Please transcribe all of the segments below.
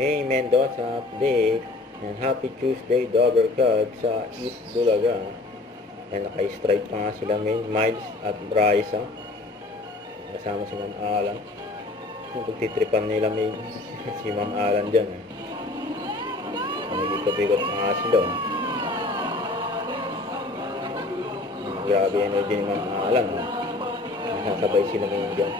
May Mendoza update. And happy Tuesday, Dover Cut sa East Bulaga. And naka-strike pa nga sila Miles at Bryce. Kasama si Ma'am Alan. Kung pagtitripan nila may si Ma'am Alan dyan. Nag-ikot-ikot pa nga sila. Grabe energy ni Ma'am Alan. Nakasabay sila ngayon dyan.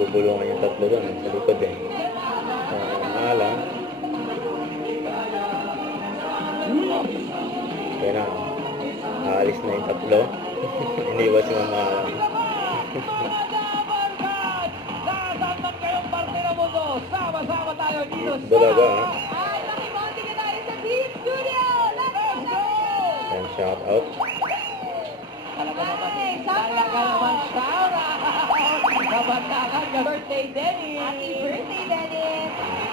Nagbubulungan yung tatlo doon sa likod eh. Alan. Kaya na. Aalis na yung tatlo. Iniwas si Ma'am Alan. Nasasambag kayong parte ng mundo. Sama-sama tayo dito sa... Bulaga Ay, makimonti ka tayo sa Beat Studio! Let's go! and shout out. Talaga naman. Ay, sama! Talaga naman shout out! Kabantakan ka birthday, Dennis! Happy birthday, Dennis!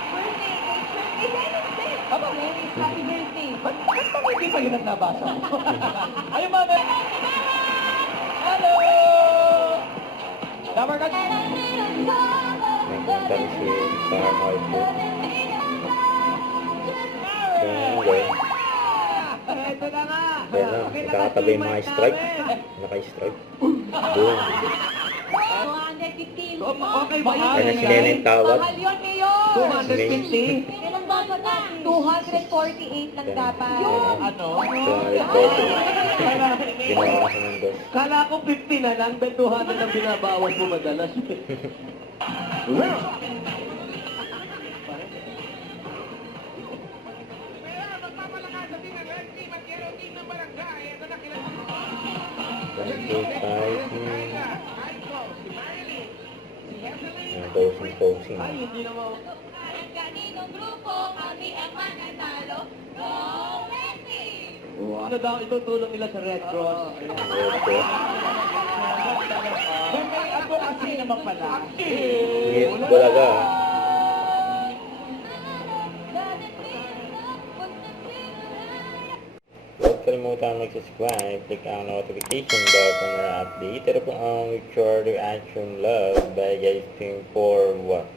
Birthday, birthday, Dennis din! Aba, Dennis, happy birthday! ba't hindi pa yun ang nabasa mo? Ayun, mami! Hello! Dabar ka! Nagpunta ni si Star Harpo. Ito na nga! Kaya na, ikakatabay yung mga strike. Naka-strike. Boom. 215. Okay ba yun? Kaya na si Neneng tawad. Mahal yun ngayon! 250? Kailan dapat natin? 248 lang dapat. Ano? 240. Ginawa kasi ng boss. Kala ko 50 na lang, then 200 ang binabawas mo madalas. Posing. Ay, hindi naman. Kaninong grupo kami ang mananalo? Go Messi! Ano daw itutulong nila sa Red Cross? May advocacy naman pala. Yes, Bulaga. Huwag kalimutan mag-subscribe, click ang notification bell para update. Ito po ang Victory Action Love by Guys Team for What?